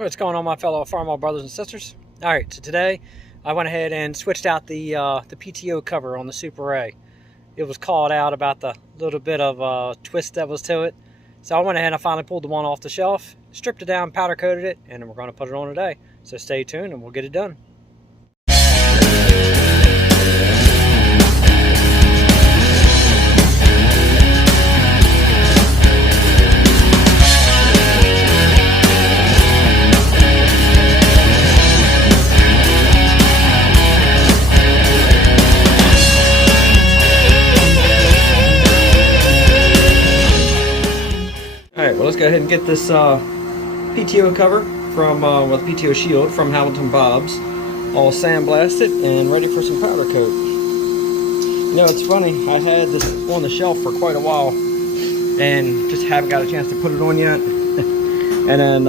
What's going on, my fellow Farmall brothers and sisters? All right, so today I went ahead and switched out the PTO cover on the Super A. It was called out about the little bit of twist that was to it. So I went ahead and I finally pulled the one off the shelf, stripped it down, powder coated it, and we're going to put it on today. So stay tuned and we'll get it done. Alright, well, let's go ahead and get this PTO cover from, the PTO shield from Hamilton Bob's all sandblasted and ready for some powder coat. You know, it's funny, I had this on the shelf for quite a while and just haven't got a chance to put it on yet. And then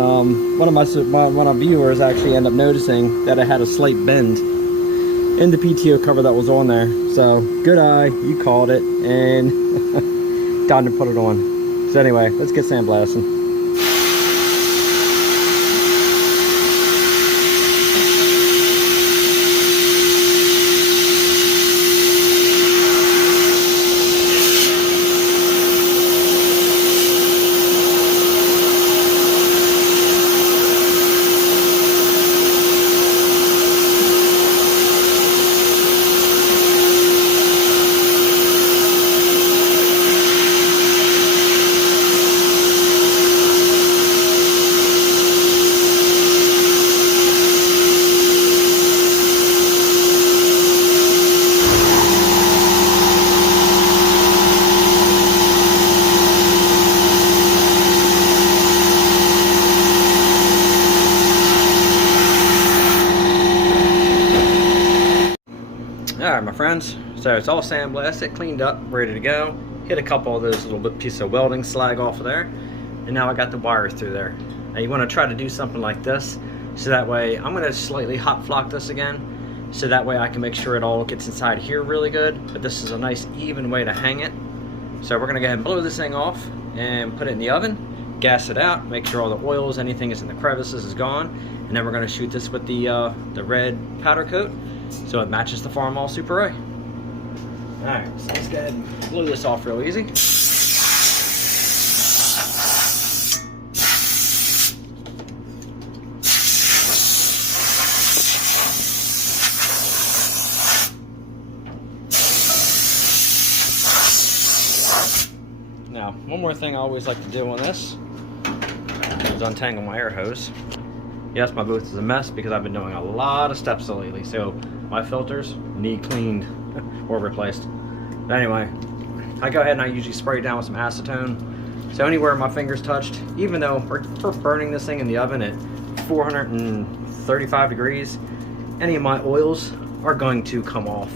one of my viewers actually ended up noticing that it had a slight bend in the PTO cover that was on there. So, good eye, you called it, and time to put it on. So anyway, let's get sandblasting. Alright, my friends, so it's all sandblasted, cleaned up, ready to go. Hit a couple of those little pieces of welding slag off of there, and now I got the wires through there. Now you want to try to do something like this, so that way I'm going to slightly hot flock this again, so that way I can make sure it all gets inside here really good, but this is a nice even way to hang it. So we're going to go ahead and blow this thing off and put it in the oven, gas it out, make sure all the oils, anything is in the crevices is gone, and then we're going to shoot this with the red powder coat, so it matches the Farmall Super A. Alright, so let's go ahead and blow this off real easy. Now, one more thing I always like to do on this is untangle my air hose. Yes, my booth is a mess because I've been doing a lot of steps lately, so my filters need cleaned or replaced. But anyway, I go ahead and I usually spray it down with some acetone. So anywhere my fingers touched, even though we're burning this thing in the oven at 435 degrees, any of my oils are going to come off.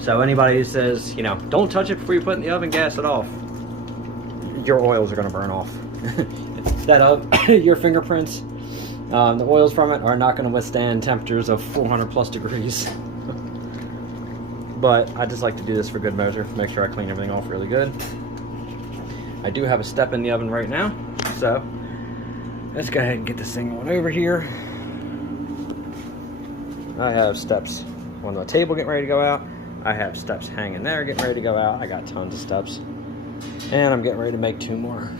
So anybody who says, you know, don't touch it before you put it in the oven, gas it off, your oils are going to burn off. Your fingerprints, the oils from it are not going to withstand temperatures of 400 plus degrees. But I just like to do this for good measure, make sure I clean everything off really good. I do have a step in the oven right now, so let's go ahead and get this thing on over here. I have steps on the table getting ready to go out. I have steps hanging there getting ready to go out. I got tons of steps. And I'm getting ready to make 2 more.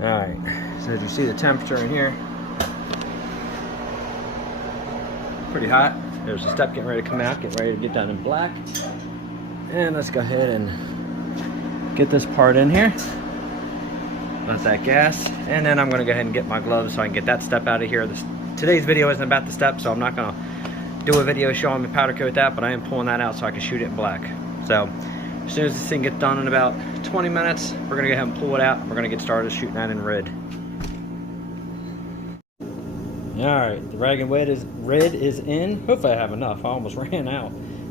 Alright, so as you see the temperature in here, pretty hot. There's a step getting ready to come out, getting ready to get done in black. And let's go ahead and get this part in here. Let that gas. And then I'm going to go ahead and get my gloves so I can get that step out of here. Today's video isn't about the step, so I'm not going to do a video showing me powder coat that, but I am pulling that out so I can shoot it in black. So as soon as this thing gets done in about 20 minutes, we're going to go ahead and pull it out. We're going to get started shooting that in red. Alright, the rag and red is in. Hopefully I have enough. I almost ran out.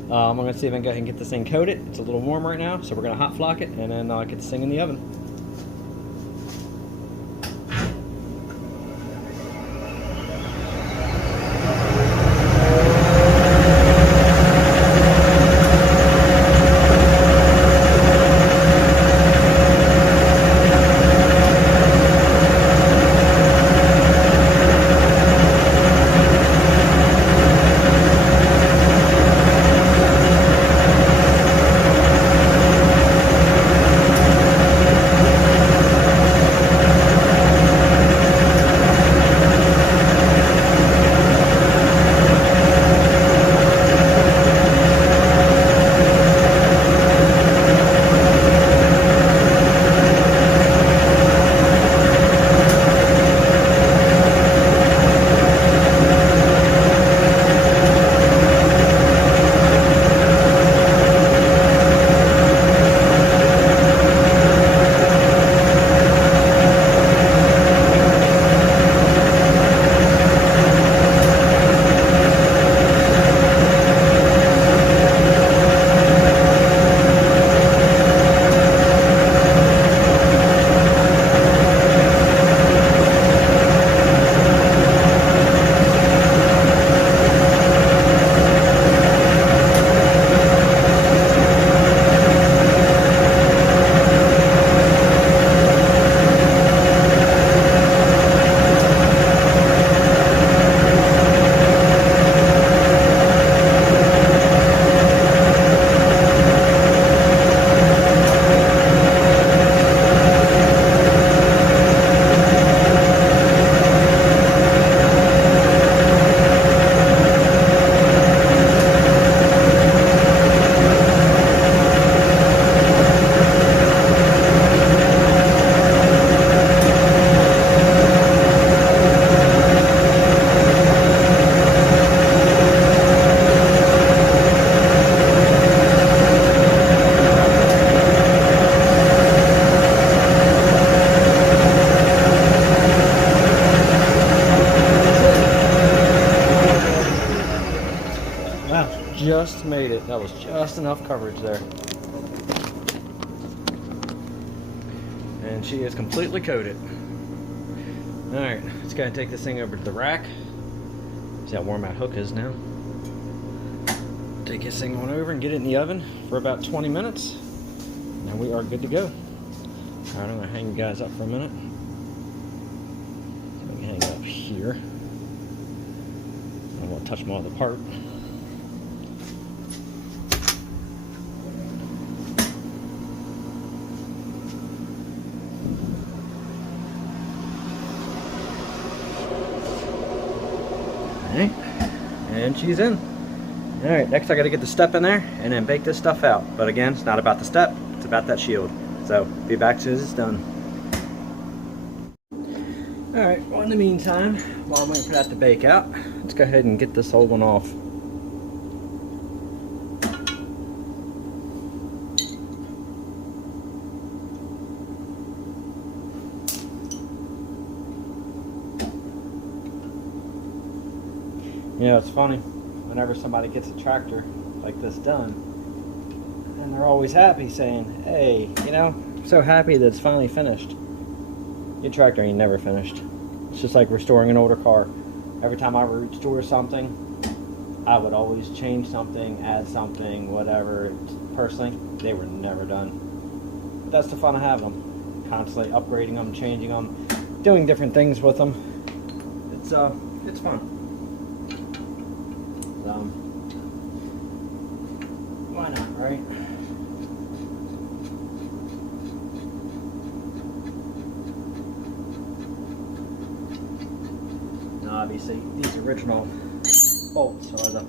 I'm going to see if I can go ahead and get this thing coated. It's a little warm right now, so we're going to hot flock it and then get this thing in the oven. just made it. That was just enough coverage there. And she is completely coated. Alright, let's go ahead and take this thing over to the rack. See how warm that hook is now. Take this thing on over and get it in the oven for about 20 minutes. And we are good to go. Alright, I'm going to hang you guys up for a minute. Let me hang up here. I don't want to touch my other part. Alright, and she's in. Alright, next I got to get the step in there and then bake this stuff out. But again, it's not about the step, it's about that shield. So, be back as soon as it's done. Alright, well in the meantime, while I'm waiting for that to bake out, let's go ahead and get this old one off. You know, it's funny, whenever somebody gets a tractor like this done, and they're always happy saying, hey, you know, I'm so happy that it's finally finished. Your tractor ain't never finished. It's just like restoring an older car. Every time I would restore something, I would always change something, add something, whatever. Personally, they were never done. But that's the fun of having them. Constantly upgrading them, changing them, doing different things with them. It's fun. Why not, right? Now, obviously, these original bolts are the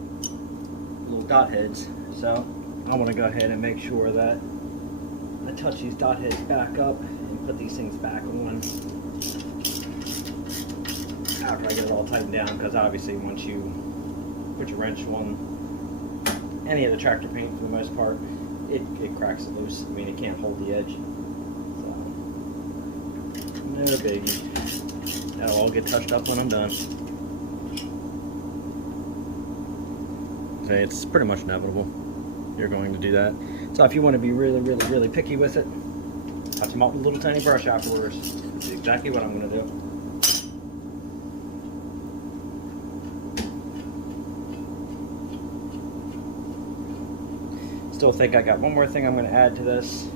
little dot heads, so I want to go ahead and make sure that I touch these dot heads back up and put these things back on after I get it all tightened down, because obviously once you put your wrench on any of the tractor paint, for the most part, it cracks it loose. I mean, it can't hold the edge. So, no biggie. That'll all get touched up when I'm done. So it's pretty much inevitable. You're going to do that. So if you want to be really, really, really picky with it, touch them up with a little tiny brush afterwards. That's exactly what I'm going to do. Still think I got one more thing I'm going to add to this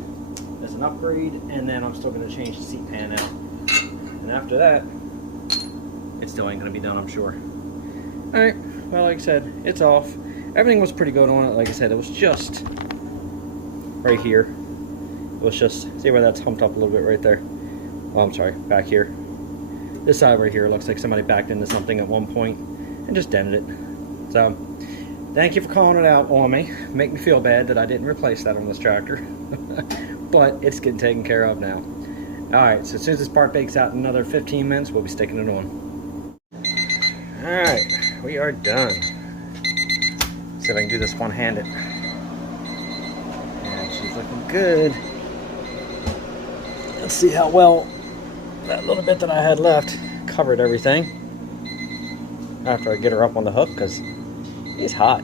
as an upgrade, and then I'm still going to change the seat pan out. And after that, it still ain't going to be done, I'm sure. Alright, well, like I said, it's off. Everything was pretty good on it. Like I said, it was just right here. It was just, see where that's humped up a little bit right there? Oh, I'm sorry, back here. This side right here looks like somebody backed into something at one point and just dented it. So, thank you for calling it out on me. Make me feel bad that I didn't replace that on this tractor. But it's getting taken care of now. Alright, so as soon as this part bakes out in another 15 minutes, we'll be sticking it on. Alright, we are done. See if I can do this one-handed. And she's looking good. Let's see how well that little bit that I had left covered everything. After I get her up on the hook, because he's hot.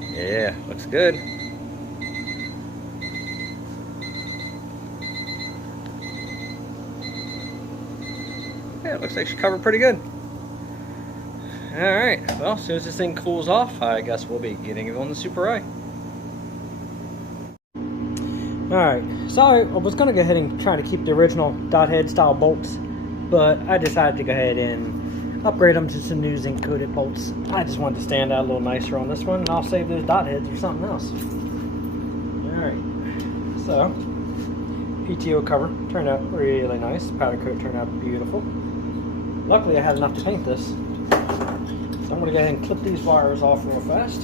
Yeah, looks good. Yeah, it looks like she covered pretty good. Alright, well, as soon as this thing cools off, I guess we'll be getting it on the Super I. Alright, so I was going to go ahead and try to keep the original dot head style bolts, but I decided to go ahead and upgrade them to some new zinc coated bolts. I just wanted to stand out a little nicer on this one, and I'll save those dot heads for something else. Alright, so PTO cover turned out really nice. Powder coat turned out beautiful. Luckily I had enough to paint this. So I'm going to go ahead and clip these wires off real fast.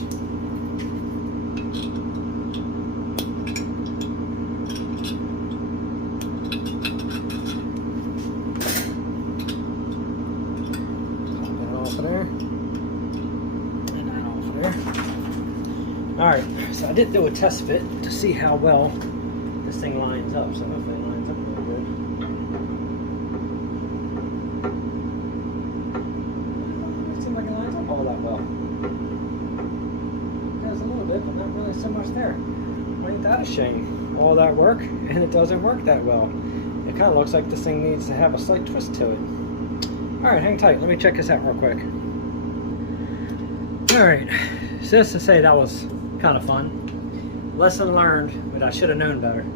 Alright, so I did do a test fit to see how well this thing lines up, so hopefully it lines up really good. It seems like it lines up all that well. bit, but not really so much there. Ain't that a shame? All that work, and it doesn't work that well. It kind of looks like this thing needs to have a slight twist to it. Alright, hang tight. Let me check this out real quick. Alright, so just to say that was kind of fun. Lesson learned, but I should have known better.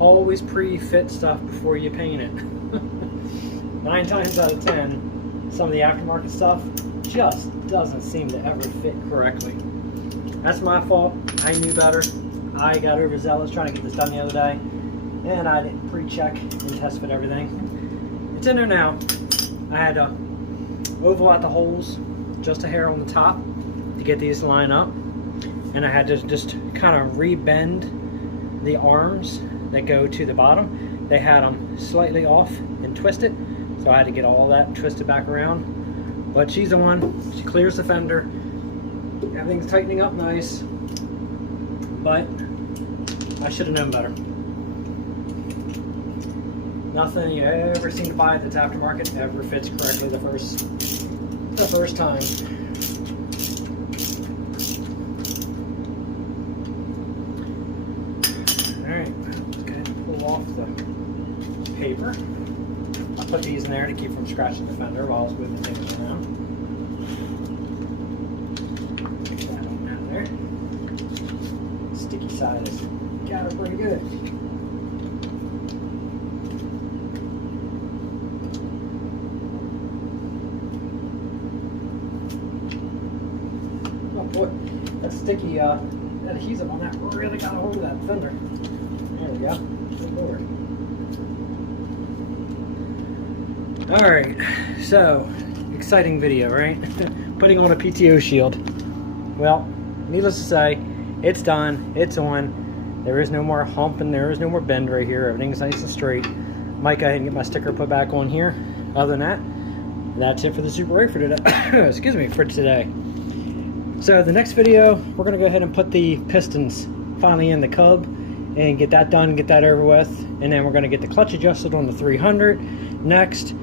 Always pre-fit stuff before you paint it. 9 times out of 10, some of the aftermarket stuff just doesn't seem to ever fit correctly. That's my fault. I knew better. I got overzealous trying to get this done the other day, and I didn't pre-check and test fit everything. It's in there now. I had to oval out the holes just a hair on the top to get these to line up, and I had to just kind of re-bend the arms that go to the bottom. They had them slightly off and twisted, so I had to get all that twisted back around. But she's the one. She clears the fender. Everything's tightening up nice, but I should have known better. Nothing you ever seem to buy that's aftermarket ever fits correctly the first time. Alright, let's go ahead and pull off the paper. I put these in there to keep from scratching the fender while I was moving things around. Get that on out of there. Sticky side has got it pretty good. Oh boy, that sticky that adhesive on that really got a hold of that fender. There we go. Good Lord. Alright, so exciting video, right? Putting on a PTO shield. Well, needless to say, it's done, it's on. There is no more hump and there is no more bend right here. Everything's nice and straight. Might go ahead and get my sticker put back on here. Other than that, that's it for the Super 8 for today. Excuse me, for today. So the next video, we're gonna go ahead and put the pistons finally in the cub and get that done, get that over with. And then we're gonna get the clutch adjusted on the 300 next.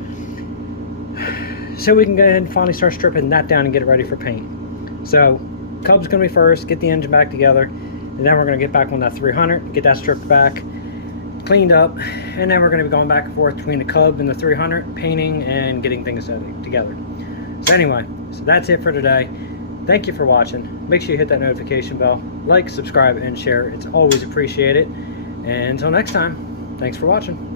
So we can go ahead and finally start stripping that down and get it ready for paint. So cub's gonna be first, get the engine back together, and then we're gonna get back on that 300, get that stripped back, cleaned up, and then we're gonna be going back and forth between the cub and the 300, painting and getting things together. So anyway, so that's it for today. Thank you for watching. Make sure you hit that notification bell, like, subscribe, and share. It's always appreciated. And until next time, thanks for watching.